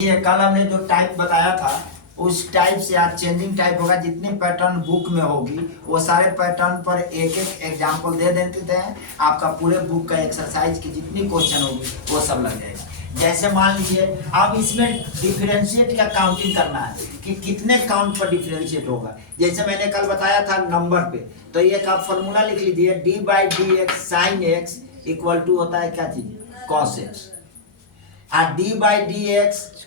ये कल हमने जो टाइप बताया था उस टाइप से आज चेंजिंग टाइप होगा। जितनी पैटर्न बुक में होगी वो सारे पैटर्न पर एक एक एग्जाम्पल दे देते हैं। आपका पूरे बुक का एक्सरसाइज की जितनी क्वेश्चन होगी वो सब लग जाएगा। जैसे मान लीजिए अब इसमें डिफरेंशिएट का काउंटिंग करना है कि कितने काउंट पर डिफरेंशिएट होगा। जैसे मैंने कल बताया था नंबर पे, तो ये आप फॉर्मूला लिख लीजिए, d by d x sine x equal to होता है क्या चीज, कॉस एक्स। और d by d x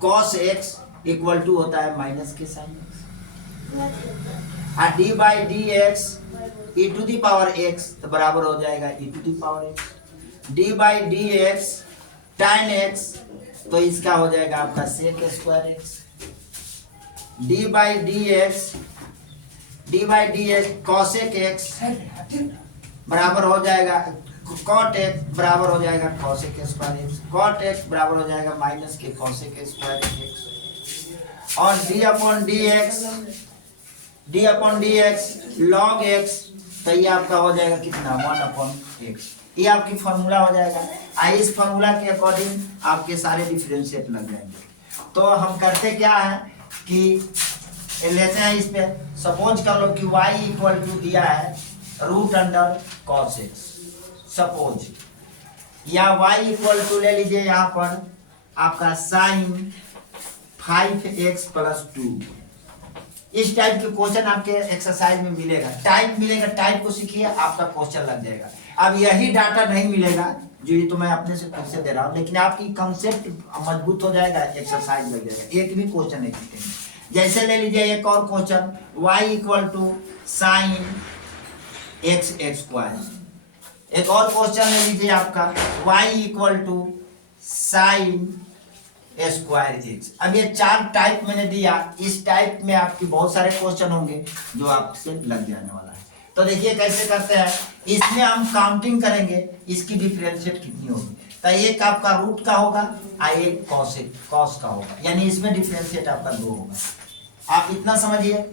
cos x equal to होता है माइनस के साइन एक्स। और d by d x e to the power x तो बराबर हो जाएगा e to the power x. D by d x tan x तो इसका हो जाएगा आपका sec square x. D by d x cosec x बराबर हो जाएगा कॉट एक्स बराबर हो जाएगा cosec square x. Cot x बराबर हो जाएगा माइनस के कॉसेक स्क्वायर एक्स। और d upon d x log x तो ये आपका हो जाएगा कितना, 1/x। ये आपकी फॉर्मूला हो जाएगा। इस फॉर्मूला के अकॉर्डिंग आपके सारे डिफरेंशिएट लग जाएंगे। तो हम करते क्या है कि लेते हैं इस पे, सपोज कर लो कि y इक्वल टू दिया है root under cos x suppose, या y इक्वल टू ले लीजिए यहाँ पर आपका साइन 5x प्लस 2। इस टाइप के क्वेश्चन आपके एक्सरसाइज में मिलेगा। टाइप मिलेगा, टाइप को सीखिए आपका क्वेश्चन लग जाएगा। अब यही डाटा नहीं मिलेगा जो ये तो मैं अपने से खुद से दे रहा हूँ, लेकिन आपकी कंसेप्ट मजबूत हो जाएगा, एक्सरसाइज लग जाएगा। एक भी क्वेश्चन नहीं सीखेंगे। जैसे ले लीजिए एक और question, y equal to sine x square. एक और क्वेश्चन ले लीजिए आपका y equal to sine square x. अब ये 4 टाइप मैंने दिया। इस टाइप में आपके बहुत सारे क्वेश्चन होंगे जो आपसे लग जाने वाला है। तो देखिए कैसे करते हैं, इसमें हम काउंटिंग करेंगे इसकी डिफरेंशिएट कितनी होगी। तो एक आपका रूट का होगा और एक कॉस का होगा, यानी इसमें डिफरेंशिएट आपका 2 होगा। आप इतना समझिए।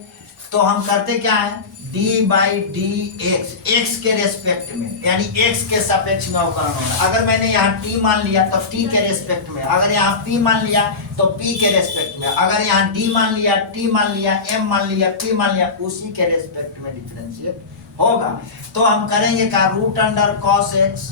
तो हम करते क्या है, d बाई डी एक्स के रेस्पेक्ट में, यानी x के सापेक्ष में अवकलन होगा। अगर मैंने यहाँ t मान लिया तो t के रेस्पेक्ट में, अगर यहाँ p मान लिया तो p के रेस्पेक्ट में, अगर यहाँ d मान लिया, t मान लिया, m मान लिया, p मान लिया, उसी के रेस्पेक्ट में डिफरेंशिएट होगा। तो हम करेंगे का रूट अंडर कॉस एक्स।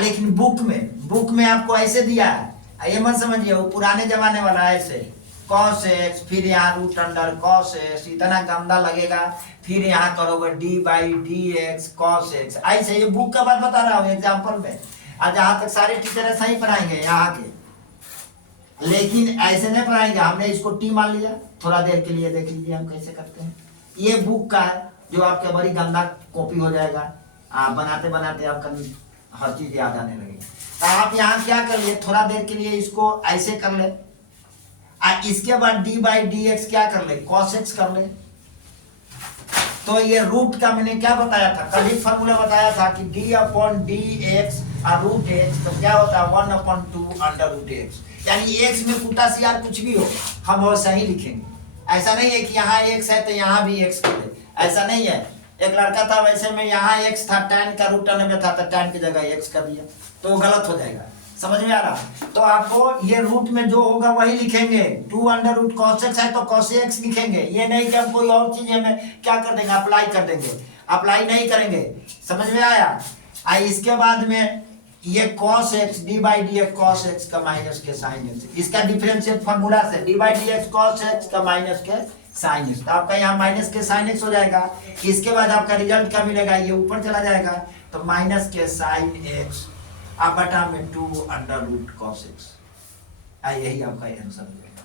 लेकिन बुक में आपको ऐसे दिया है, ये मत समझिए वो पुराने जमाने वाला है ऐसे कॉस एक्स, फिर यहाँ रूट अंडर कॉस एक्स, इतना गंदा लगेगा। फिर यहाँ करोगे d by d x cos x, ऐसे ये बुक का बात बता रहा हूँ एग्जाम्पल में। और जहाँ तक सारे टीचर ऐसा ही पढ़ाएंगे यहाँ के, लेकिन ऐसे नहीं पढ़ाएंगे। हमने इसको टी मान लिया, थोड़ा देर के लिए देख लीजिए हम कैसे करते हैं। ये बुक का है जो आपके बड़ी गंदा कॉपी हो जाएगा। बनाते बनाते आपका हर चीज याद आने लगेगी। तो आप यहाँ क्या कर लिए, थोड़ा देर के लिए इसको ऐसे कर ले, इसके बाद d बाई डी एक्स क्या कर ले, कॉस एक्स कर ले। तो ये रूट का मैंने क्या बताया था, कल ही फॉर्मूला बताया था कि d अपॉन डी एक्स और रूट एक्स तो क्या होता है 1/2 अंडर रूट एक्स। यानी x में कुटा सी यार कुछ भी हो हम वैसा ही लिखेंगे। ऐसा नहीं है कि यहाँ x है तो यहाँ भी x कर दे, ऐसा नहीं है। एक लड़का था वैसे में, यहाँ x था, tan का रूट में था तो tan की जगह x कर दिया, तो वो गलत हो जाएगा। समझ में आ रहा? तो आपको ये रूट में जो होगा वही लिखेंगे। 2 अंडर रूट कॉस एक्स है तो कॉस एक्स लिखेंगे। ये नहीं कि हम कोई और चीज में क्या कर देंगे, अप्लाई कर देंगे, अप्लाई नहीं करेंगे। समझ में आया? इसके बाद में ये cos x d by d x cos x का माइनस के साइन एक्स, इसका डिफरेंशिएट फॉर्मूला से D by d x cos x का माइनस के साइन एक्स। तो आपका यहाँ माइनस के साइन एक्स हो जाएगा। इसके बाद आपका रिजल्ट क्या मिलेगा, ये ऊपर चला जाएगा तो माइनस के साइन एक्स आप बटा में 2 अंडर रूट कॉस एक्स। यही आपका आंसर हो जाएगा।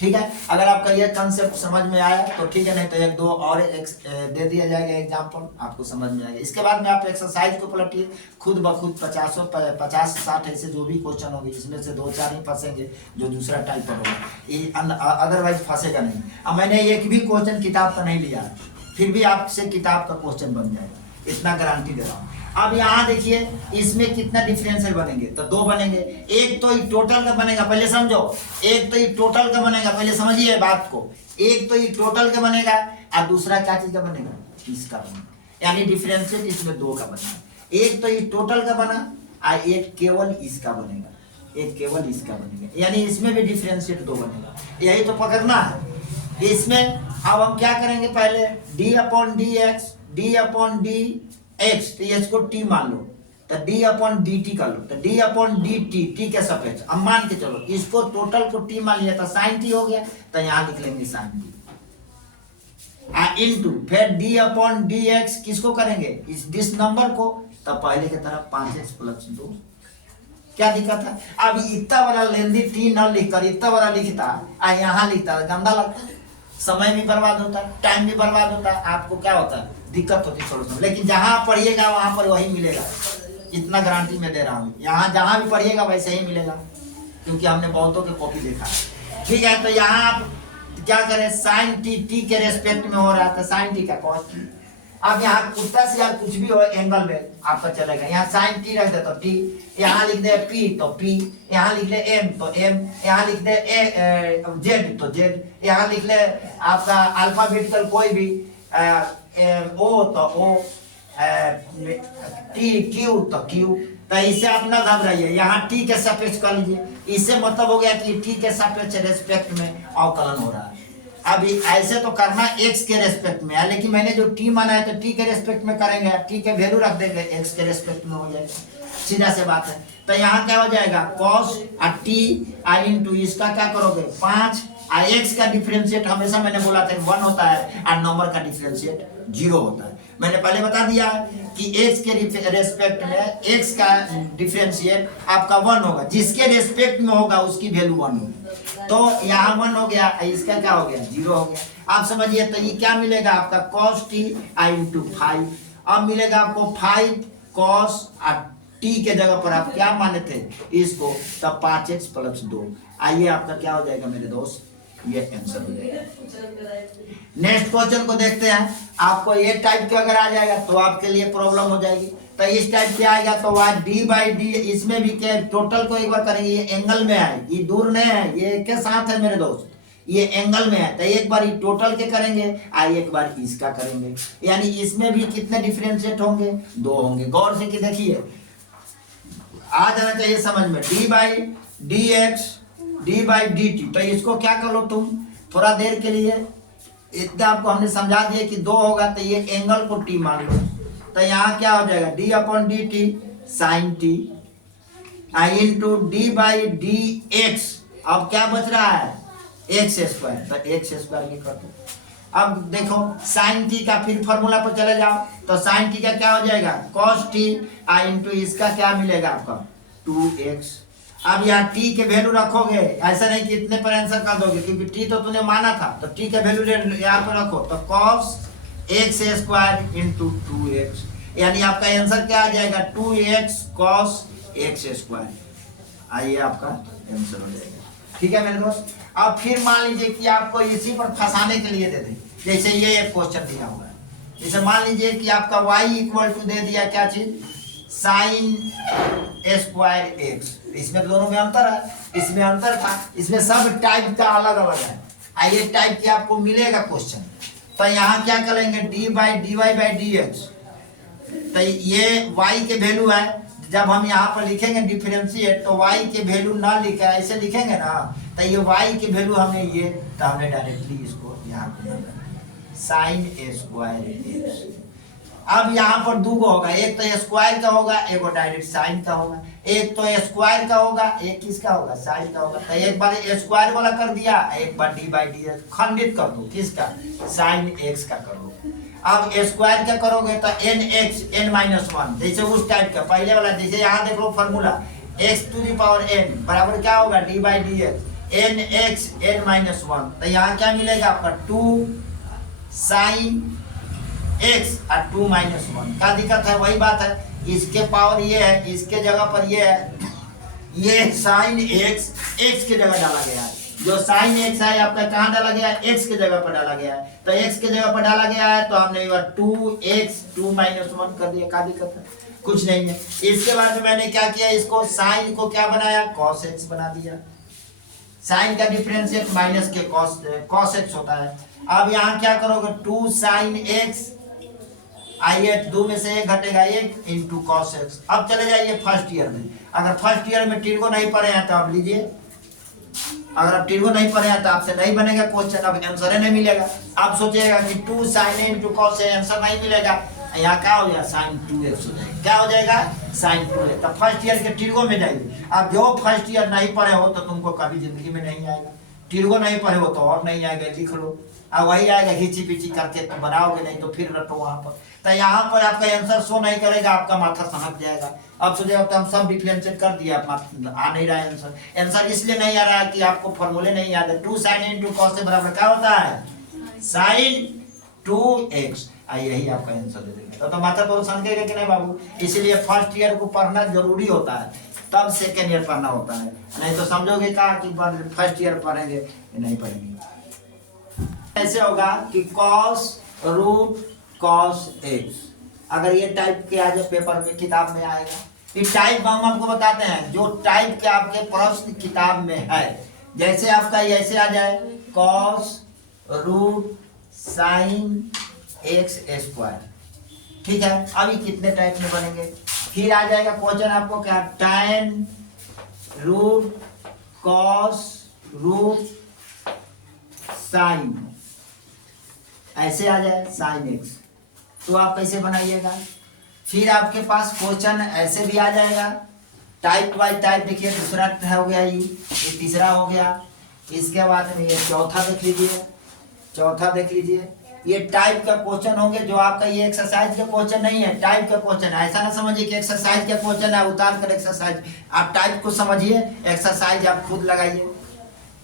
ठीक है, अगर आपका ये कंसेप्ट समझ में आया तो ठीक है, नहीं तो एक दो और दे दिया जाएगा एग्जांपल, आपको समझ में आएगा। इसके बाद में आप एक्सरसाइज को पलटिए खुद ब खुद 50-60 ऐसे जो भी क्वेश्चन होंगे इसमें से 2-4 ही फंसेंगे जो दूसरा टाइप पर होगा, अदरवाइज फंसेगा नहीं। अब मैंने एक भी क्वेश्चन किताब का नहीं लिया, फिर भी आपसे किताब का क्वेश्चन बन जाएगा, इतना गारंटी दे रहा हूँ। अब यहाँ देखिए इसमें कितना डिफरेंशियल बनेंगे, तो 2 बनेंगे। एक तो ये टोटल का बनेगा, पहले समझो। एक तो ये टोटल का बनेगा, पहले समझिए बात को। एक तो ये टोटल का बनेगा और दूसरा क्या चीज का बनेगा, इसका बनेगा। यानी डिफरेंशियल इसमें 2 का बनेगा। एक तो ये टोटल का बना और एक केवल इसका बनेगा। एक केवल इसका बनेगा, यानी इसमें भी डिफरेंशिएट 2 बनेगा। यही तो पकड़ना है इसमें। अब हम क्या करेंगे, पहले d upon d x, D upon d x, तो इसको t मान लो, तो d अपॉन डी टी कर लो, तो d upon d T, t के सापेक्ष अब मान के चलो, इसको टोटल को t मान लिया तो साइन टी हो गया, तो यहाँ लिख लेंगे साइन टी इनटू फिर d अपॉन डी एक्स किसको करेंगे, इस नंबर को, तब पहले की तरह 5x प्लस 2। क्या दिक्कत है? अब इतना बड़ा लेंदी टी न लिखकर इतना बड़ा लिखता यहाँ लिखता गंदा लगता है, समय भी बर्बाद होता है, टाइम भी बर्बाद होता है, आपको क्या होता है, दिक्कत होती है थोड़ा। लेकिन जहां पढ़िएगा वहां पर वही मिलेगा, इतना गारंटी मैं दे रहा हूँ। यहाँ जहां भी पढ़िएगा वैसे ही मिलेगा, क्योंकि हमने बहुतों के कॉपी देखा है। ठीक है, तो यहाँ आप क्या करें, साइन टी, टी के रेस्पेक्ट में हो रहा था, साइन टी का कॉस टी। अब यहाँ कुत्ता से यार कुछ भी हो एंगल में आपका चलेगा, यहाँ साइन टी रख दे तो टी, यहाँ लिख दे पी तो पी, यहाँ लिख ले एम तो एम, यहाँ लिख दे जेड तो जेड, यहाँ लिख ले आपका अल्फाबेटिकल कोई भी ओ तो ओ, टी क्यू तो क्यू। तो इसे आप न घबराइए, यहाँ टी के सापेक्ष कर लीजिए, इससे मतलब हो गया कि टी के सापेक्ष रेस्पेक्ट में अवकलन हो रहा है। अभी ऐसे तो करना x के रेस्पेक्ट में है, लेकिन मैंने जो t माना है तो t के रेस्पेक्ट में करेंगे, t के वैल्यू रख देंगे, x के रेस्पेक्ट में हो जाएगा, सीधा से बात है। तो यहाँ क्या हो जाएगा, cos t इंटू इसका क्या करोगे 5, x का डिफरेंशिएट हमेशा मैंने बोला था 1 होता है, और नंबर का डिफरेंशिएट 0 होता है। मैंने पहले बता दिया कि x के रेस्पेक्ट में x का डिफरेंशिएट आपका 1 होगा, जिसके रेस्पेक्ट में होगा उसकी वैल्यू 1 होगी। तो यहाँ 1 हो गया, इसका क्या हो गया 0 हो गया। आप समझिए, तो ये क्या मिलेगा आपका cos t इंटू 5। अब मिलेगा आपको 5 cos t के जगह पर आप क्या माने थे इसको, तब 5x प्लस 2। आइए आपका क्या हो जाएगा मेरे दोस्त, ये आंसर हो जाएगा। नेक्स्ट क्वेश्चन को देखते हैं। आपको ये टाइप के अगर आ जाएगा तो आपके लिए प्रॉब्लम हो जाएगी। तो इस टाइप के आएगा तो वह डी बाई डी, इसमें भी क्या टोटल को एक बार करेंगे, ये एंगल में है, ये दूर नहीं है, ये के साथ है मेरे दोस्त, ये एंगल में है। तो एक बार ये टोटल के करेंगे और एक बार इसका करेंगे, यानी इसमें भी कितने डिफरेंशिएट होंगे, 2 होंगे। गौर से कि देखिए आ जाना चाहिए समझ में, D by d x, d by d T. तो इसको क्या कर लो तुम थोड़ा देर के लिए, इतना आपको हमने समझा दिया कि 2 होगा, तो ये एंगल को टी मान लो। तो यहाँ क्या हो जाएगा, d upon d t sine t into d by d x. अब क्या बच रहा है एक्स स्क्वायर, तो एक्स स्क्वायर लिख दो। अब देखो साइन टी का फिर फॉर्मूला पर चले जाओ, तो साइन टी का क्या हो जाएगा कॉस टी इंटू इसका क्या मिलेगा आपका 2x। अब यहाँ टी के वैल्यू रखोगे, ऐसा नहीं कि इतने पर आंसर कर दोगे, क्योंकि टी तो तूने माना था, तो टी के वैल्यू यहाँ पर रखो, तो cos x square into 2x, यानी आपका आंसर क्या आ जाएगा 2x कॉस एक्स स्क्वायर। आइए आपका आंसर हो जाएगा। ठीक है मेरे दोस्त। अब फिर मान लीजिए कि आपको इसी पर फंसाने के लिए दे दें, जैसे ये एक क्वेश्चन दिया हुआ है, जैसे मान लीजिए कि आपका y इक्वल टू दे दिया क्या चीज साइन स्क्वायर एक्स। इसमें दोनों में अंतर है, इसमें अंतर था, इसमें सब टाइप का अलग अलग है। आइए टाइप की आपको मिलेगा क्वेश्चन, तो यहाँ क्या करेंगे d by d y by d x. तो ये y के वैल्यू है, जब हम यहाँ पर लिखेंगे डिफरेंशिएट तो y के वैल्यू ना लिखे ऐसे लिखेंगे ना, तो ये y के वैल्यू हमने ये, तो हमने डायरेक्टली इसको यहाँ पर साइन स्क्वायर एक्स। अब यहाँ पर 2 होगा, एक तो स्क्वायर का होगा, एक डायरेक्ट साइन का होगा। एक तो स्क्वायर का होगा, एक किसका होगा साइन का होगा। तो एक बार स्क्वायर वाला कर दिया, एक बार डी बाई डी एक्स खंडित कर दो, किसका साइन एक्स का कर दो। अब स्क्वायर क्या करोगे तो एन एक्स एन माइनस 1, जैसे उस टाइप का पहले वाला, जैसे यहाँ देख लो formula x to the power n बराबर क्या होगा d by d x n x n minus 1। तो यहाँ क्या मिलेगा आपका 2 साइन एक्स और 2 माइनस 1। क्या दिक्कत है, वही बात है, इसके पावर ये है, इसके जगह पर ये है, ये साइन एक्स एक्स की जगह डाला गया है। जो साइन एक्स है आपका कहाँ डाला गया है, एक्स के जगह पर डाला गया है। तो एक्स के जगह पर डाला गया है, तो हमने 2x 2 माइनस 1 कर दिया। क्या दिक्कत है, कुछ नहीं है। इसके बाद में मैंने क्या किया, इसको साइन को क्या बनाया cos x बना दिया। साइन का डिफरेंशिएट माइनस के cos x होता है। अब यहाँ क्या करोगे 2 साइन x आइए 2 में से 1 घटेगा 1 इंटू कॉस एक्स। अब चले जाइए फर्स्ट ईयर में। अगर फर्स्ट ईयर में टिर्गो नहीं पढ़े हैं तो आप लीजिए, अगर आप टिर्गो नहीं पढ़े हैं तो आपसे नहीं बनेगा क्वेश्चन, अब आंसर नहीं मिलेगा। आप सोचिएगा कि 2 sin a into cos A, answer नहीं मिलेगा। यहाँ क्या हो जाएगा sin 2x हो जाएगा। क्या हो जाएगा sin 2x। तो फर्स्ट ईयर के टिर्गो में जाइए। आप जो फर्स्ट ईयर नहीं पढ़े हो तो तुमको कभी जिंदगी में नहीं आएगा। टिर्गो नहीं पढ़े हो तो और नहीं आएगा, लिख लो। अब वही आएगा हिची पिची करके तो बनाओगे, नहीं तो फिर रटो वहां पर। तो यहाँ पर आपका आंसर शो नहीं करेगा, आपका माथा सनक जाएगा। अब सोचिए अब तो हम सब डिफरेंशिएट कर दिया, आ नहीं रहा है आंसर। आंसर इसलिए नहीं आ रहा है कि आपको फॉर्मूले नहीं याद है। 2 sin a इंटू कॉस से बराबर क्या होता है sin 2x। यही आपका आंसर दे देंगे। तो माथा तो सनकेगा कि नहीं बाबू। इसीलिए फर्स्ट ईयर को पढ़ना जरूरी होता है, तब सेकेंड ईयर पढ़ना होता है। नहीं तो समझोगे क्या कि फर्स्ट ईयर पढ़ेंगे, नहीं पढ़ेंगे। ऐसे होगा कि cos रूट cos x। अगर ये टाइप के आ जाए पेपर में, किताब में आएगा। ये टाइप हम आपको बताते हैं जो टाइप के आपके प्रश्न किताब में है। जैसे आपका ऐसे आ जाए cos root sin x square, ठीक है। अभी कितने टाइप में बनेंगे। फिर आ जाएगा क्वेश्चन आपको क्या, tan root cos root sin, ऐसे आ जाए sin x। तो आप कैसे बनाइएगा। फिर आपके पास क्वेश्चन ऐसे भी आ जाएगा टाइप बाय टाइप। देखिए दूसरा हो गया, ये तीसरा हो गया। इसके बाद में ये चौथा देख लीजिए, चौथा देख लीजिए। ये टाइप का क्वेश्चन होंगे जो आपका ये एक्सरसाइज का क्वेश्चन नहीं है, टाइप का क्वेश्चन है। ऐसा ना समझिए कि एक्सरसाइज का क्वेश्चन है उतार कर एक्सरसाइज। आप टाइप को समझिए, एक्सरसाइज आप खुद लगाइए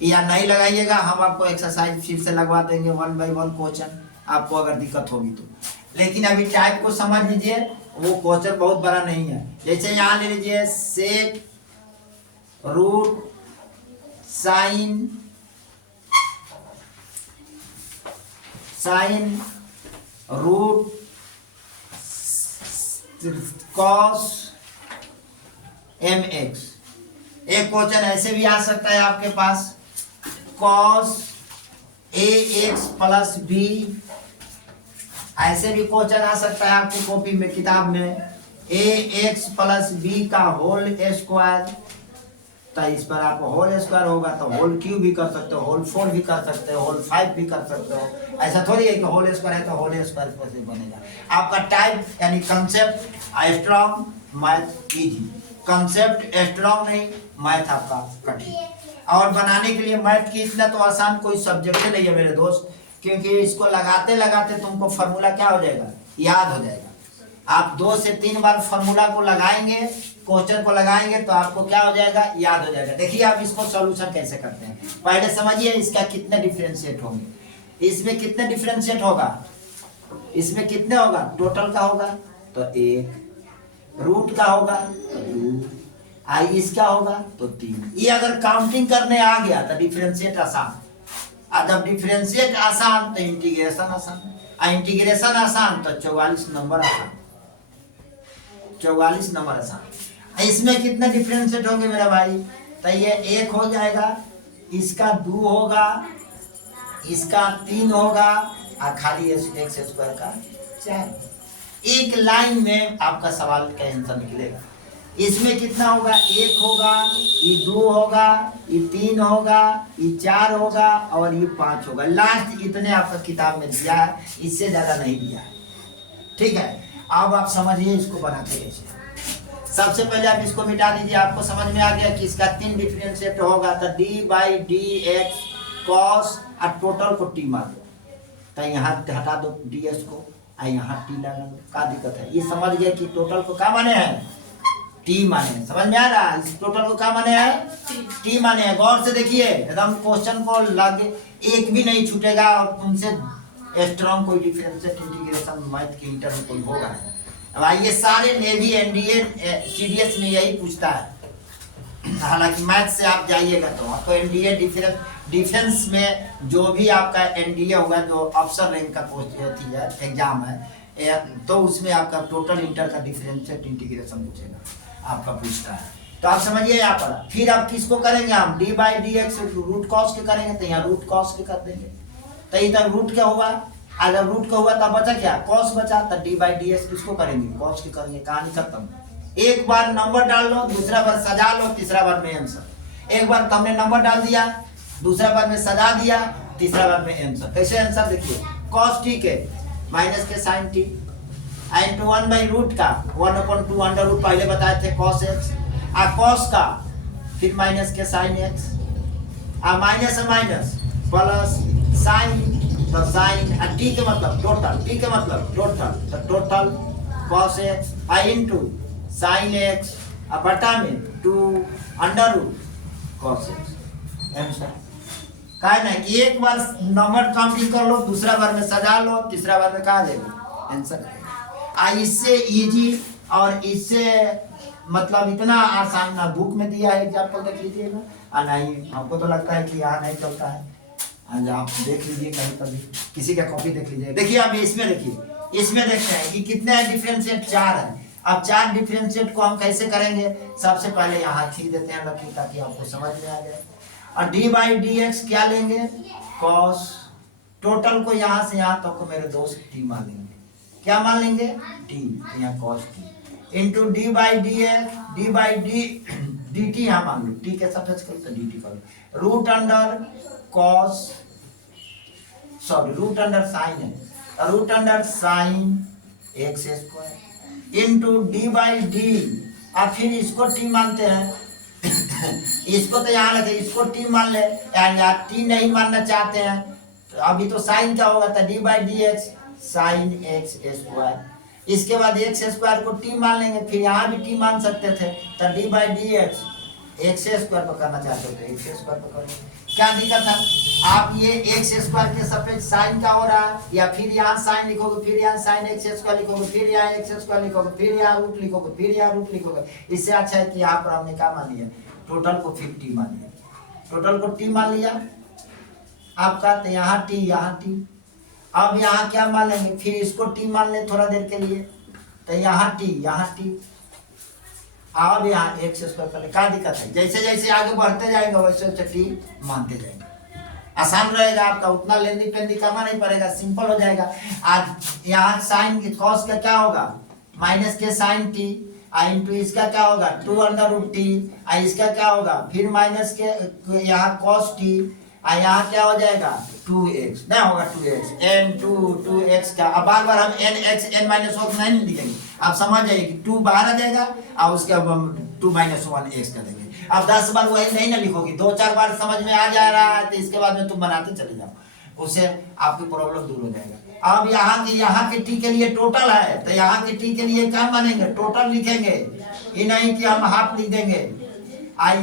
या नहीं लगाइएगा। हम आपको एक्सरसाइज फिर से लगवा देंगे 1 बाय 1 क्वेश्चन, आपको अगर दिक्कत होगी तो। लेकिन अभी टाइप को समझ लीजिए, वो क्वेश्चन बहुत बड़ा नहीं है। जैसे यहाँ ले लीजिए sec root sine root cos mx। एक क्वेश्चन ऐसे भी आ सकता है आपके पास cos ax प्लस b। ऐसे भी क्वेश्चन आ सकता है आपकी कॉपी में, किताब में, ax प्लस b का होल स्क्वायर। तो इस पर आप होल स्क्वायर होगा तो होल क्यूब भी कर सकते हो, होल 4 भी कर सकते हो, होल 5 भी कर सकते हो। ऐसा थोड़ी है कि होल स्क्वायर है तो होल स्क्वायर कैसे बनेगा। आपका टाइप यानी concept strong, math easy. Concept strong नहीं, मैथ आपका कठिन। और बनाने के लिए मैथ की इतना तो आसान कोई सब्जेक्ट नहीं है मेरे दोस्त, क्योंकि इसको लगाते लगाते तुमको फार्मूला क्या हो जाएगा, याद हो जाएगा। आप 2 से 3 बार फार्मूला को लगाएंगे, क्वेश्चन को लगाएंगे तो आपको क्या हो जाएगा, याद हो जाएगा। देखिए आप इसको सॉल्यूशन कैसे करते हैं। पहले समझिए इसका कितने डिफरेंशिएट होंगे। इसमें कितने डिफरेंशिएट होगा, इसमें कितने होगा, टोटल का होगा तो 1, रूट का होगा तो 2, आई इसका होगा तो 3। ये अगर काउंटिंग करने आ गया तो डिफरेंशिएट आसान, जब डिफरेंशिएट आसान तो इंटीग्रेशन आसान, इंटीग्रेशन आसान तो 44 नंबर आसान, 44 नंबर आसान। इसमें कितने डिफरेंशिएट होंगे मेरा भाई, तो ये 1 हो जाएगा, इसका 2 होगा, इसका 3 होगा, और खाली x स्क्वायर का 4। एक लाइन में आपका सवाल का आंसर निकलेगा। इसमें कितना होगा, 1 होगा, ये 2 होगा, ये 3 होगा, ये 4 होगा और ये 5 होगा। लास्ट इतने आपका किताब में दिया है, इससे ज्यादा नहीं दिया है। ठीक है, अब आप समझिए इसको बनाते कैसे। सबसे पहले आप इसको मिटा दीजिए। आपको समझ में आ गया कि इसका 3 डिफरेंशिएट होगा तो d/dx cos, और टोटल को t मार दो, तो यहाँ हटा दो ds को, यहाँ t लगा दो। क्या दिक्कत है, ये समझ गए कि टोटल को क्या माने हैं, t माने हैं। समझ में आ रहा है, इस टोटल को क्या माने हैं, t माने हैं। गौर से देखिए एकदम क्वेश्चन को लग एक भी नहीं छूटेगा, और तुमसे स्ट्रॉन्ग कोई डिफरेंशिएट इंटीग्रेशन मैथ के इंटर में कोई होगा। अब ये सारे नेवी एनडीए सीडीएस में यही पूछता है। हालांकि मैथ से आप जाइएगा तो आपको एनडीए डिफेंस में जो भी आपका एनडीए होगा, जो अफसर रैंक का क्वेश्चन है, एग्जाम है, तो उसमें आपका टोटल इंटर का डिफरेंशिएट इंटीग्रेशन पूछेगा, आपका पूछता है। तो आप समझिए यहाँ पर। फिर आप किसको करेंगे, हम d/dx रूट कॉस के करेंगे, तो यहाँ रूट कॉस के कर देंगे। तो इधर रूट क्या हुआ, अगर रूट का हुआ तब बचा क्या, कॉस बचा, तो डी बाई डी एक्स किसको करेंगे, कॉस की करेंगे, कहानी खत्म। एक बार नंबर डाल लो, दूसरा बार सजा लो, तीसरा बार में आंसर। एक बार तुमने नंबर डाल दिया, दूसरा बार में सजा दिया, तीसरा बार में आंसर। कैसे आंसर देखिए, कॉस टी के माइनस के sine t into 1 by root का 1/2 अंडर रूट पहले बताए थे कॉस एक्स, आ कॉस का फिर माइनस के साइन एक्स, आ माइनस माइनस प्लस साइन, तो साइन टी के मतलब टोटल, टी के मतलब टोटल, तो टोटल कॉस एक्स आ इनटू साइन एक्स आ बटा में 2 under root cos x. Answer का है ना कि एक बार नंबर काउंटिंग कर लो, दूसरा बार में सजा लो, तीसरा बार में कहा जाएगा आंसर। इससे इजी और इससे मतलब इतना आसान ना बुक में दिया है, एग्जाम्पल देख लीजिएगा, और नहीं हमको तो लगता है कि यहाँ नहीं चलता है। आज आप देख लीजिए कहीं पर भी, किसी का कॉपी देख लीजिए। देखिए अब इसमें देखिए, इसमें देखते हैं कि कितने हैं डिफरेंशिएट, 4 है। अब 4 डिफरेंशिएट को हम कैसे करेंगे, सबसे पहले यहाँ खींच देते हैं लकीर ताकि आपको समझ में आ जाए। और डी बाई डी एक्स क्या लेंगे, कॉस, टोटल को यहाँ से यहाँ तक को मेरे दोस्त टी मान लेंगे, क्या मान लेंगे टी, यहाँ cos t into d by d x, d by d t यहाँ मान लो, टी के सब्सिट्यूट करो तो डी टी करो, root under cos, sorry root under sine है, root under sine x square into d by d, और फिर इसको टी मानते हैं इसको तो यहाँ लगे, इसको टी मान ले, या टी नहीं मानना चाहते हैं तो अभी तो साइन क्या होगा, तो D by d x sine x square. इसके बाद एक्स स्क्वायर को टी मान लेंगे, फिर यहाँ भी टी मान सकते थे, तो D by d x x square पर करना चाहते थे एक्स स्क्वायर पर करेंगे। क्या दिक्कत है, आप ये एक्स स्क्वायर के सापेक्ष साइन का हो रहा है, या फिर यहाँ साइन लिखोगे, फिर यहाँ साइन एक्स स्क्वायर लिखोगे, फिर यहाँ एक्स स्क्वायर लिखोगे, फिर यहाँ रूट लिखोगे, फिर यहाँ रूट लिखोगे। इससे अच्छा है कि यहाँ पर हमने क्या मान लिया, टोटल को फिर टी मान लिया, टोटल को टी मान लिया आपका, तो यहाँ टी यहाँ टी। अब यहाँ क्या मान लेंगे, फिर इसको टी मान ले थोड़ा देर के लिए, तो यहाँ टी यहाँ टी, अब यहाँ एक्स स्क्वायर कर ले, क्या दिक्कत है, जैसे जैसे आगे बढ़ते जाएंगे वैसे वैसे टी मानते जाएंगे, आसान रहेगा आपका, उतना लेंदी पेंदी करना नहीं पड़ेगा, सिंपल हो जाएगा। आज यहाँ साइन कॉस का क्या होगा, माइनस के साइन टी, इंटू इसका क्या होगा 2 अंडर रूट टी, इसका क्या होगा फिर माइनस के यहाँ कॉस टी, यहाँ क्या हो जाएगा 2x, नहीं होगा 2x n 2x का। अब बार बार हम nx n माइनस 1 नहीं लिखेंगे, आप समझ जाइए कि 2 बाहर आ जाएगा और उसके अब 2 माइनस 1x का देंगे। अब 10 बार वही नहीं ना लिखोगी, 2-4 बार समझ में आ जा रहा है तो इसके बाद में तुम बनाते चले जाओ, उससे आपकी प्रॉब्लम दूर हो जाएगा। अब यहाँ के टी के लिए टोटल है, तो यहाँ के टी के लिए क्या मानेंगे, टोटल लिखेंगे, ये नहीं कि हम हाफ लिख देंगे।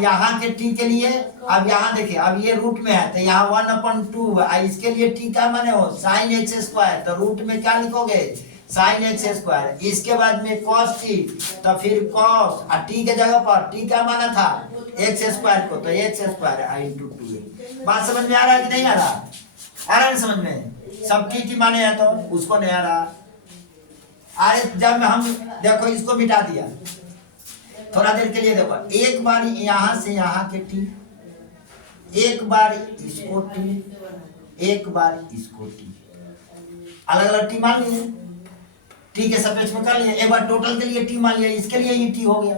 यहाँ के टी के लिए, अब यहाँ देखिए, अब ये रूट में है तो यहाँ 1/2, इसके लिए टी क्या माने हो साइन एक्स स्क्वायर, तो रूट में क्या लिखोगे साइन एक्स स्क्वायर, इसके बाद में कॉस टी, तो फिर कॉस, और टी के जगह पर टी क्या माना था एक्स स्क्वायर को, तो एक्स स्क्वायर इंटू 2। बात समझ में आ रहा है कि नहीं आ रहा, आ रहा है समझ में, सब टी माने हैं तो उसको नहीं आ रहा। अरे जब हम देखो इसको मिटा दिया, थोड़ा देर के लिए देखो, एक बार यहाँ से यहाँ के टी, एक बार इसको टी, एक बार इसको टी, अलग अलग टी मान लिए, टी के सापेक्ष में कर लिए, एक बार टोटल के लिए टी मान लिया, इसके लिए ये टी हो गया,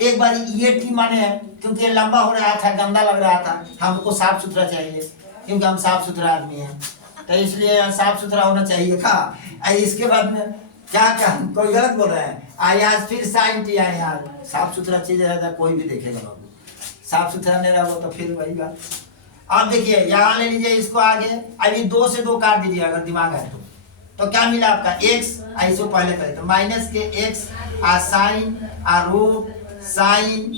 एक बार ये टी माने हैं क्योंकि ये लंबा हो रहा था, गंदा लग रहा था, हमको साफ सुथरा चाहिए क्योंकि हम साफ सुथरा आदमी हैं, तो इसलिए साफ सुथरा होना चाहिए था। इसके बाद में क्या क्या कोई गलत बोल रहे हैं, आज फिर साइन टी आए यार, साफ सुथरा चीज रहता है कोई भी देखेगा बाबू, साफ सुथरा नहीं रहा तो फिर वही बात। अब देखिए यहाँ ले लीजिए इसको आगे, अभी 2 से 2 काट दीजिए अगर दिमाग है तो क्या मिला आपका x, ऐसे पहले करें तो माइनस के x sine root sine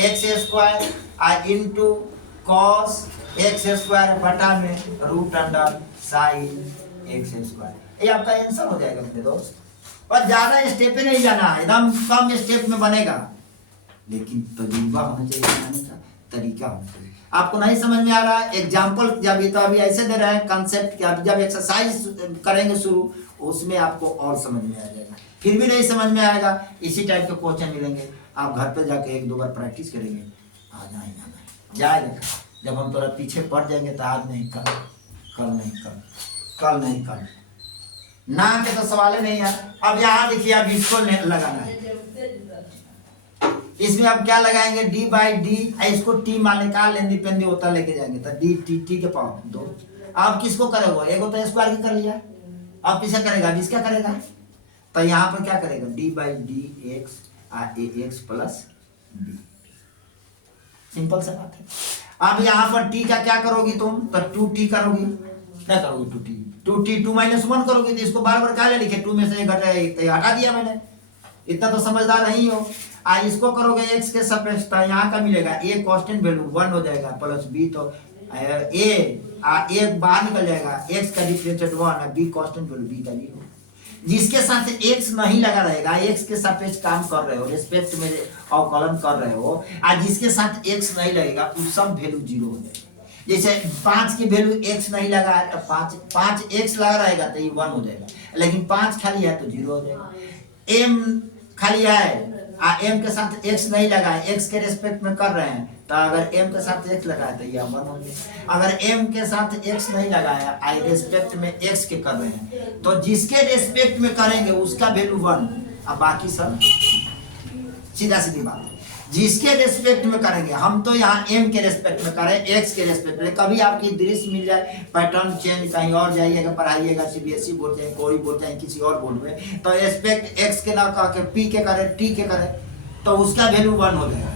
x square into cos x square बटा में root under sine x square, ये आपका आंसर हो जाएगा मेरे दोस्त। पर ज्यादा स्टेप पे नहीं जाना है, एकदम कम स्टेप में बनेगा, लेकिन तजुर्बा होना चाहिए, बनाने का तरीका होना चाहिए। आपको नहीं समझ में आ रहा है, एग्जाम्पल जब ये तो अभी ऐसे दे रहे हैं कंसेप्ट कि जब एक्सरसाइज करेंगे शुरू उसमें आपको और समझ में आ जाएगा, फिर भी नहीं समझ में आएगा इसी टाइप के क्वेश्चन मिलेंगे, आप घर पे जाके 1-2 बार प्रैक्टिस करेंगे, आ जाएगा। जब हम थोड़ा पीछे पड़ जाएंगे तो आज नहीं कल, कल नहीं कल, कल नहीं कल, ना के तो सवाल ही नहीं है। अब यहाँ देखिए, अब इसको लगाना है, इसमें अब क्या लगाएंगे, डी बाई डी, इसको टी मान निकाल लेंगे, पेंदी होता लेके जाएंगे तो डी टी, टी के पावर 2। अब किसको करेगा, एक होता है स्क्वायर की कर लिया, अब किसे करेगा, अब इसका करेगा, तो यहाँ पर क्या करेगा, d by d x a x plus b, simple सा बात है। अब यहाँ पर टी का क्या करोगी तुम, तो 2t करोगी, क्या करोगी, 2t 2 माइनस 1 करोगी, तो इसको बार बार क्या लिखे, 2 में से हटा दिया मैंने, इतना तो समझदार नहीं हो। इसको करोगे x के सापेक्ष, तो यहाँ का मिलेगा a कांस्टेंट वैल्यू 1 हो जाएगा प्लस b, तो a बाहर निकल जाएगा, x का डिफरेंशिएट 1 और b कांस्टेंट वैल्यू b का 0। जिसके साथ x नहीं लगा रहेगा, x के सापेक्ष काम कर रहे हो, रेस्पेक्ट में अवकलन कर रहे हो, और जिसके साथ x नहीं लगेगा उस सब वैल्यू 0 हो जाएगा। जैसे 5 की वैल्यू x नहीं लगा है तो 5 x लगा रहेगा तो ये 1 हो जाएगा, लेकिन 5 खाली है तो 0 हो जाएगा। m खाली है, m के साथ x नहीं लगा है, x के रेस्पेक्ट में कर रहे हैं, तो अगर m के साथ x लगा है तो यह 1 हो गया। अगर m के साथ x नहीं लगा है, आई रेस्पेक्ट में x के कर रहे हैं, तो जिसके रेस्पेक्ट में करेंगे उसका वैल्यू 1, अब बाकी सब सीधा सीधी बात है। जिसके रेस्पेक्ट में करेंगे, हम तो यहाँ m के रेस्पेक्ट में करें, x के रेस्पेक्ट में, कभी आपकी दृश्य मिल जाए, पैटर्न चेंज, कहीं और जाइएगा पढ़ाइएगा, सीबीएसई बोर्ड जाए, कोई बोर्ड जाए, किसी और बोर्ड में, तो रेस्पेक्ट x के ना कह के p के करें, t के करें, तो उसका वैल्यू 1 हो जाएगा।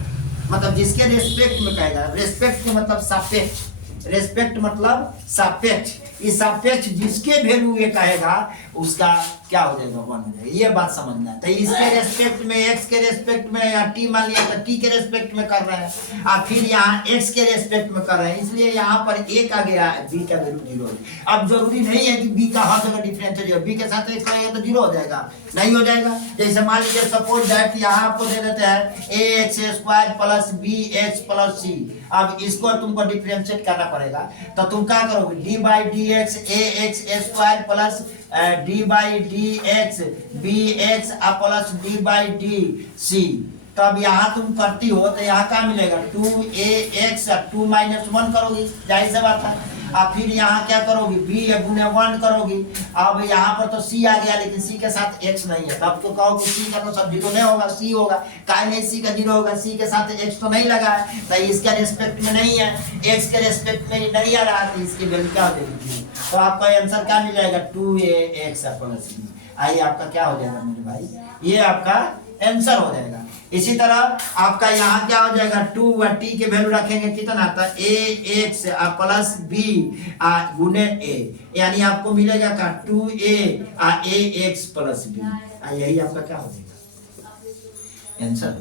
मतलब जिसके रेस्पेक्ट में कहेगा, रेस्पेक्ट के मतलब सापेक्ष, रेस्पेक्ट मतलब सापेक्ष, इस सापेक्ष जिसके वैल्यू ये कहेगा उसका क्या हो जाएगा, 1 हो जाएगा। ये बात समझना है। तो इसके रेस्पेक्ट में, x के रेस्पेक्ट में, या t मान लिया तो t के रेस्पेक्ट में कर रहे हैं, और फिर यहाँ x के रेस्पेक्ट में कर रहे हैं, इसलिए यहाँ पर a का गया, b का वैल्यू 0 है। अब जरूरी नहीं है कि b का हर जगह डिफरेंस हो, b के साथ x लगेगा तो 0 हो जाएगा, नहीं हो जाएगा। जैसे मान लीजिए सपोज दैट यहाँ आपको दे देते हैं ax² plus bx plus c, अब इसको तुमको डिफरेंशिएट करना पड़ेगा, तो तुम क्या करोगे, d by d x ax² plus d by d x b x plus d by d c. तब यहाँ तुम करती हो तो यहाँ क्या मिलेगा, 2ax 2 माइनस 1 करोगी, जाहिर सी बात है। अब फिर यहाँ क्या करोगी, b गुने 1 करोगी। अब यहाँ पर तो c आ गया, लेकिन c के साथ x नहीं है, तब तो कहोगे c का तो सब 0 नहीं होगा, c होगा, काहे नहीं c का 0 होगा, c के साथ x तो नहीं लगा है, तो इसके रेस्पेक्ट में नहीं है, x के रेस्पेक्ट में नहीं आ रहा, तो इसकी वैल्यू क्या हो जाएगी, तो आपका आंसर क्या मिल जाएगा, 2ax प्लस b। आइए आपका क्या हो जाएगा मेरे भाई, ये आपका आंसर हो जाएगा। इसी तरह आपका यहाँ क्या हो जाएगा, 2 व t के वैल्यू रखेंगे कितना, तो ax प्लस b गुने a, यानी आपको मिलेगा का 2a ax प्लस b, यही आपका क्या हो जाएगा आंसर।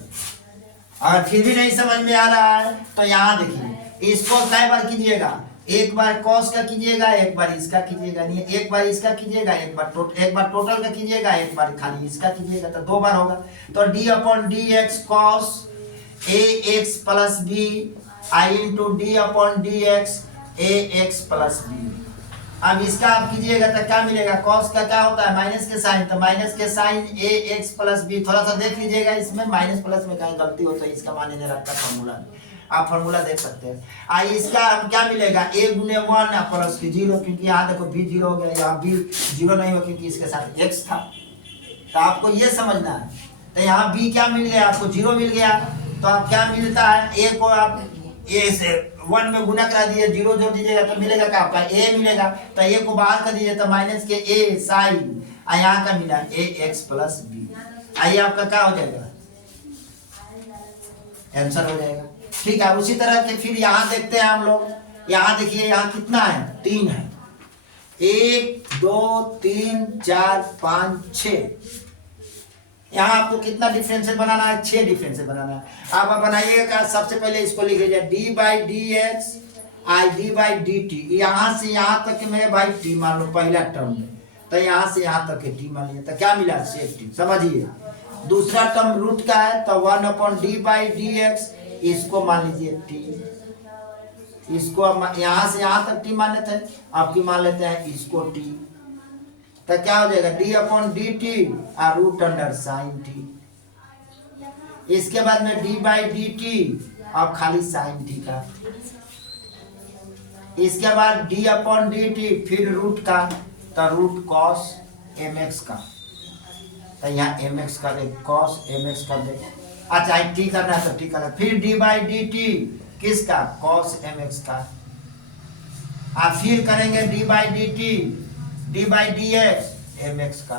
और फिर भी नहीं समझ में आ रहा है तो यहाँ देखिए, इसको कई बार कीजिएगा, एक बार कॉस का कीजिएगा, एक बार इसका कीजिएगा, नहीं एक बार इसका कीजिएगा, एक बार टोटल का कीजिएगा, एक बार खाली इसका कीजिएगा, तो 2 बार होगा। तो d upon d x cos a x plus b आई into d upon d x a x plus b. अब इसका आप कीजिएगा तो क्या मिलेगा, कॉस का क्या होता है, माइनस के साइन, तो माइनस के साइन ए एक्स प्लस बी। थोड़ा सा देख लीजिएगा, इसमें माइनस प्लस में कहीं गलती हो तो इसका माने नहीं रखता फॉर्मूला, आप फॉर्मूला देख सकते हैं। इसका क्या मिलेगा, a गुने 1 प्लस की 0, क्योंकि यहाँ देखो b 0 हो गया, यहाँ b 0 नहीं हो क्योंकि इसके साथ x था, तो आपको ये समझना है। तो यहाँ b क्या मिल गया, आपको 0 मिल गया, तो आप क्या मिलता है, a को आप a से 1 में गुना करा दिए, 0 जोड़ दीजिएगा तो मिलेगा क्या, आपका a मिलेगा, तो a को बाहर कर दीजिए तो माइनस के a साइन, यहाँ का मिला ax प्लस b। आइए आपका क्या हो जाएगा, आंसर हो जाएगा। ठीक है, उसी तरह के फिर यहाँ देखते हैं हम लोग, यहाँ देखिए यहाँ कितना है, 3 है, 1 2 3 4 5 6। यहाँ आपको कितना डिफरेंशियल बनाना है, 6 डिफरेंशियल बनाना है। आप बनाइएगा, सबसे पहले इसको लिख लीजिए, d by d x I D by d t, यहाँ से यहाँ तक के मेरे भाई टी मान लो पहला टर्म में, तो यहाँ से यहाँ तक के टी मान लिया, तो क्या मिला, सेफ्टी। समझिए दूसरा टर्म रूट का है, तो 1 upon D by d x, इसको मान लीजिए टी, इसको यहाँ से यहाँ तक टी मान लेते हैं, आपकी मान लेते हैं इसको टी, तो क्या हो जाएगा, डी अपॉन डी टी और रूट अंडर साइन टी। इसके बाद में डी बाई डी टी, अब खाली साइन टी का। इसके बाद डी अपॉन डी टी, फिर रूट का, तो रूट कॉस, एम एक्स का, तो यहाँ एम एक्स कर दे, कॉस एम एक्स कर दे। अच्छा टी करना है तो टी करना, फिर डी बाई डी टी किसका, कॉस एम एक्स का। आप फिर करेंगे d by d t d by d x m x का।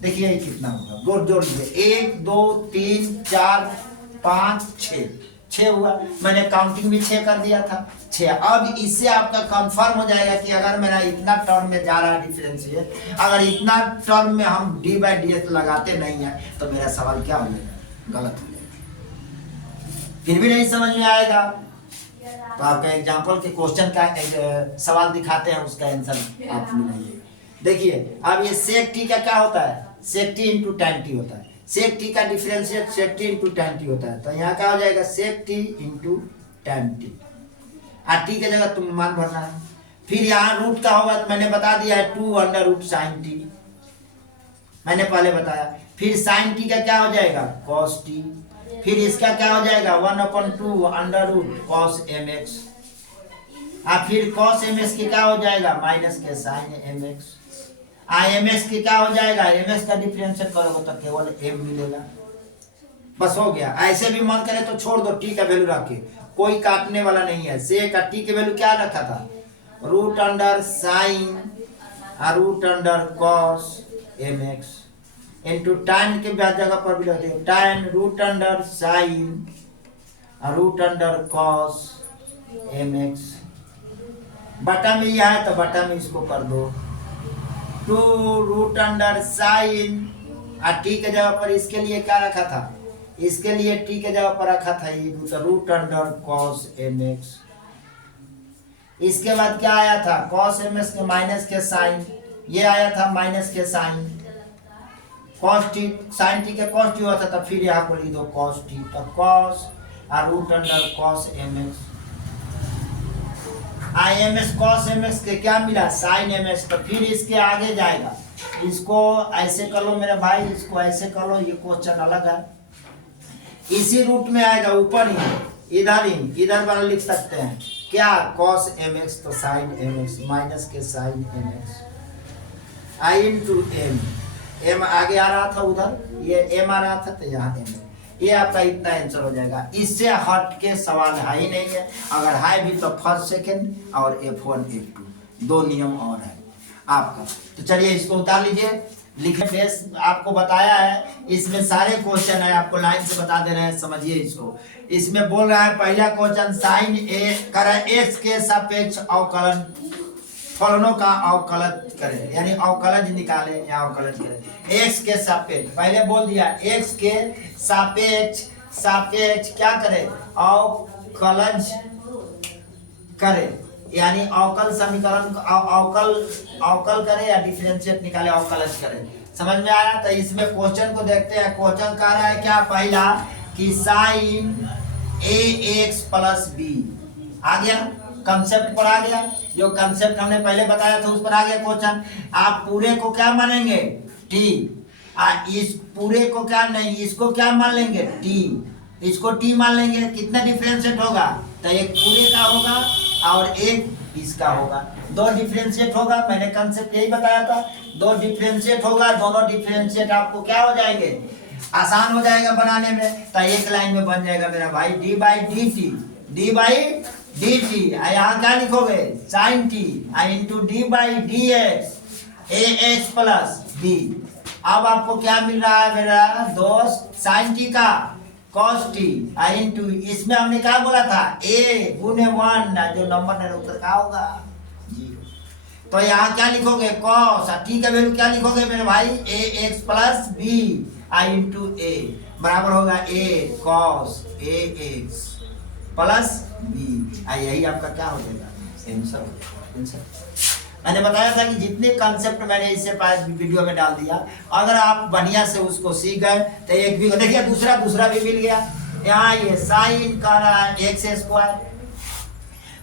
देखिए कितना होगा, जोड़ लीजिए 1 2 3 4 5 6 हुआ। मैंने काउंटिंग भी 6 कर दिया था 6। अब इससे आपका कंफर्म हो जाएगा कि अगर मेरा इतना टर्म में जा रहा है डिफरेंशिएट, अगर इतना टर्म में हम डी बाई डी एक्स लगाते नहीं है तो मेरा सवाल क्या हो जाएगा, गलत हो जाएगा, फिर भी नहीं समझ में आएगा। तो आपका एग्जाम्पल के क्वेश्चन का सवाल दिखाते हैं, उसका आंसर आप मिलाइए। देखिए अब ये सेक टी का क्या होता है, sec t into tan t होता है। सेक टी का differentiate sec t into tan t होता है, तो यहाँ क्या हो जाएगा, sec t into tan t. T के जगह तुम मान भरना है। फिर यहाँ रूट का होगा तो मैंने बता दिया है 2 अंडर रूट साइन टी, मैंने पहले बताया। फिर साइन टी का क्या हो जाएगा, कॉस टी। फिर इसका क्या हो जाएगा 1/2 under root cos m x. फिर कॉस एम एक्स की क्या हो जाएगा, माइनस के sine m x. M x की क्या हो जाएगा, एम एक्स का डिफरेंशिएट करोगे तो केवल एम मिलेगा, बस हो गया। ऐसे भी मन करे तो छोड़ दो, टी का वैल्यू रख के, कोई काटने वाला नहीं है। से का टी के वैल्यू क्या रखा था, root under sine root under cos m x into tan के जगह पर भी लगते हैं tan root under sine root under cos m x. बटा में यह है तो बटा में इसको कर दो 2 रूट अंडर साइन, और टी के जगह पर इसके लिए क्या रखा था, इसके लिए टी के जगह पर रखा था ये root under cos m x. इसके बाद क्या आया था, कॉस एम एक्स के माइनस के साइन, ये आया था माइनस के sine. Cos t sine t के कॉस टी हुआ था, तब फिर यहाँ पर लिख दो कॉस टी, तो कॉस और root under cos m x. M x cos m x के क्या मिला, साइन एम एक्स। तो फिर इसके आगे जाएगा, इसको ऐसे कर लो मेरे भाई, इसको ऐसे कर लो, ये क्वेश्चन अलग है। इसी रूट में आएगा ऊपर ही, इधर वाला लिख सकते हैं क्या, कॉस एम एक्स तो साइन एम एक्स माइनस के साइन एम एक्स आई इंटू एम आगे आ रहा था उधर, ये एम आ रहा था तो यहाँ एम। ये आपका इतना आंसर हो जाएगा। इससे हट के सवाल है ही नहीं है, अगर है भी तो फर्स्ट सेकंड और F1 F2 दो नियम और है आपका। तो चलिए इसको उतार लीजिए, लिखे बेस आपको बताया है, इसमें सारे क्वेश्चन है, आपको लाइन से बता दे रहे हैं, समझिए इसको। इसमें बोल रहा है पहला क्वेश्चन साइन ए करें एक्स के सापेक्ष अवकलन, फलनों का अवकलन करें, यानी अवकलज निकाले या अवकलज करें एक्स के सापेक्ष। पहले बोल दिया एक्स के सापेक्ष क्या करें, अवकलज करें, यानी अवकल समीकरण अवकल करें या डिफरेंशिएट निकाले, अवकलज करें। समझ में आया? तो इसमें क्वेश्चन को देखते हैं। क्वेश्चन कह रहा है क्या, पहला कि साइन ए एक्स प्लस बी आ गया, कंसेप्ट पर आ गया, जो कंसेप्ट हमने पहले बताया था उस पर आ गया क्वेश्चन। आप पूरे को क्या मानेंगे, टी, इस पूरे को क्या नहीं, इसको क्या मान लेंगे, टी, इसको टी मान लेंगे। कितना डिफरेंशिएट होगा, तो एक पूरे का होगा और एक इसका होगा, दो डिफरेंशिएट होगा। मैंने कंसेप्ट यही बताया था, दो डिफरेंशिएट होगा, दोनों डिफरेंशिएट आपको क्या हो जाएंगे, आसान हो जाएगा बनाने में। तो एक लाइन में बन जाएगा मेरा भाई d by d t, d by d t, यहाँ क्या लिखोगे sine t into d by d x a x plus b. अब आपको क्या मिल रहा है मेरा दोस्त, साइन टी का कॉस टी इंटू, इसमें हमने क्या बोला था, ए गुने 1, जो नंबर है उत्तर क्या होगा 0। तो यहाँ क्या लिखोगे कॉस, टी का वैल्यू क्या लिखोगे मेरे भाई, ए एक्स प्लस बी इंटू ए बराबर होगा ए cos a x plus B. यही आपका क्या हो जाएगा आंसर हो जाएगा। आंसर मैंने बताया था कि जितने कंसेप्ट मैंने इससे पहले वीडियो में डाल दिया, अगर आप बढ़िया से उसको सीख गए तो एक भी देखिए, दूसरा भी मिल गया। यहाँ ये साइन कर रहा है एक्स स्क्वायर,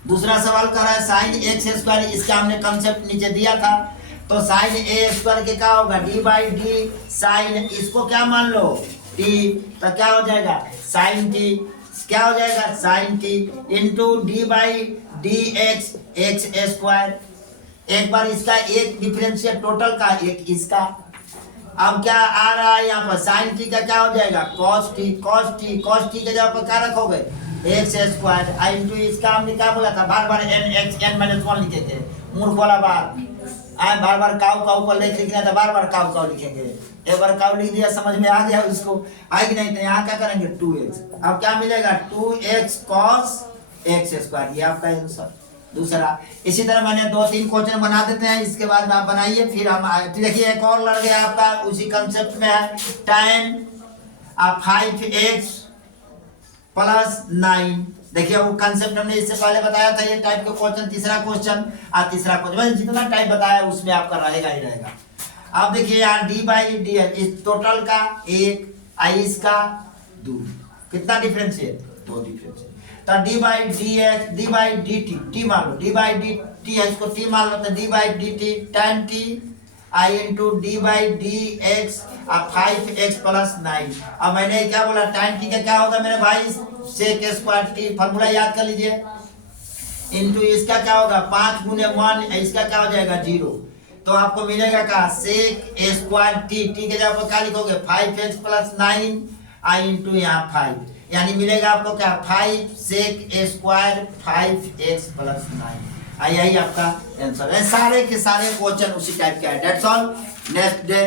दूसरा सवाल कर रहा है साइन एक्स स्क्वायर, इसका हमने कंसेप्ट नीचे दिया था। तो साइन ए स्क्वायर के क्या होगा, डी बाई डी साइन, इसको क्या मान लो टी, तो क्या हो जाएगा साइन टी, क्या हो जाएगा sine t into d by d x x square. एक बार इसका एक डिफरेंशिएट टोटल का, एक इसका। अब क्या आ रहा है यहाँ पर, साइन टी का क्या हो जाएगा, कॉस टी। कॉस टी के जगह पर क्या रखोगे, एक्स स्क्वायर आई इंटू इसका। हमने क्या बोला था, बार बार n x n minus one लिखेंगे, मूर्ख वाला बात। आए बार बार काउ काउ पर लिखना था, बार बार काउ काउ लिखेंगे। एक बार काउ लिख दिया, समझ में आ गया उसको, आएगी नहीं तो यहाँ क्या करेंगे 2x। अब क्या मिलेगा 2x cos x स्क्वायर, ये आपका आंसर दूसरा। इसी तरह मैंने 2-3 क्वेश्चन बना देते हैं, इसके बाद में आप बनाइए, फिर हम देखिए एक और लड़ गया आपका उसी कंसेप्ट में है, tan 5x प्लस 9। देखिए वो कंसेप्ट हमने इससे पहले बताया था, ये टाइप का क्वेश्चन, तीसरा क्वेश्चन जितना टाइप बताया उसमें आपका रहेगा ही रहेगा। अब देखिए यार डी बाई डी इस टोटल का एक, आई इसका 2, कितना डिफरेंस है, 2 डिफरेंस है। तो D by d x, d by d T, T मान लो, डी बाई डी टी है, इसको टी मान लो, तो D by d T tan T I into d by d x 5x plus 9। अब मैंने क्या बोला, tan टी का क्या होगा मेरे भाई, सेक स्क्वायर टी, फॉर्मूला याद कर लीजिए, इंटू इसका क्या होगा 5 गुने 1, इसका क्या हो जाएगा 0। तो आपको मिलेगा क्या, सेक स्क्वायर टी, टी के जगह पर क्या लिखोगे 5x प्लस 9 आई इंटू यहाँ 5, यानी मिलेगा आपको क्या 5 सेक स्क्वायर 5x प्लस 9। यही आपका आंसर है। सारे के सारे क्वेश्चन उसी टाइप के है। That's all. Next day